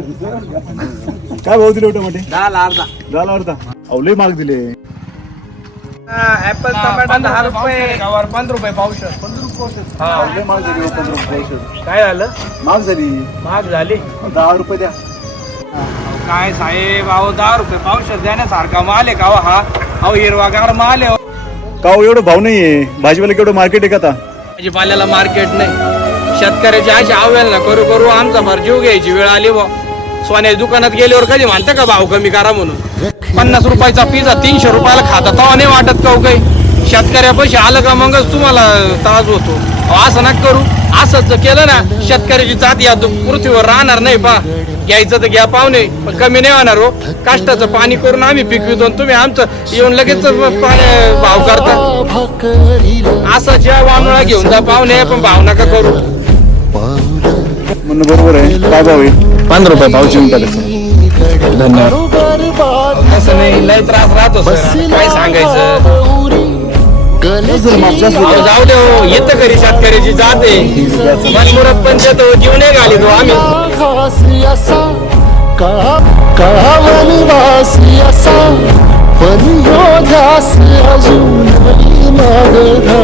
काय in भाऊ दिले दाल अर्धा दाल अर्धा अवले माग दिले ऍपल टमाट काय झालं माग झाली माग झाली दहा रुपये द्या काय साहेब अहो दहा रुपये पावशात द्या माल आहे का हा अहो हिरवा का माल आहे नाही भाजीवाला केवढं मार्केट आहे का आता भाजीपाल्याला मार्केट नाही शेतकऱ्याची अशी आव्हान ना करू करू आमचा भर जीव घ्यायची वेळ आली बा सोन्या दुकानात गेल्यावर कधी म्हणतं का भाव कमी करा म्हणून पन्नास रुपयाचा पिझ्झा तीनशे रुपयाला खाता तो नाही वाटत का काही शेतकऱ्या पैसे आलं का मगच तुम्हाला त्रास होतो असं ना करू राहणार नाही पा घ्यायचं तर घ्या पाहुणे कमी नाही होणार हो पाणी करून आम्ही पिकवितो तुम्ही आमचं येऊन लगेच पाणी भाव करता असा ज्या वानुळा घेऊन जा पाहुणे पण भाव नका का करू बरोबर आहे भाव आहे मनमुर पंज कल वासी असां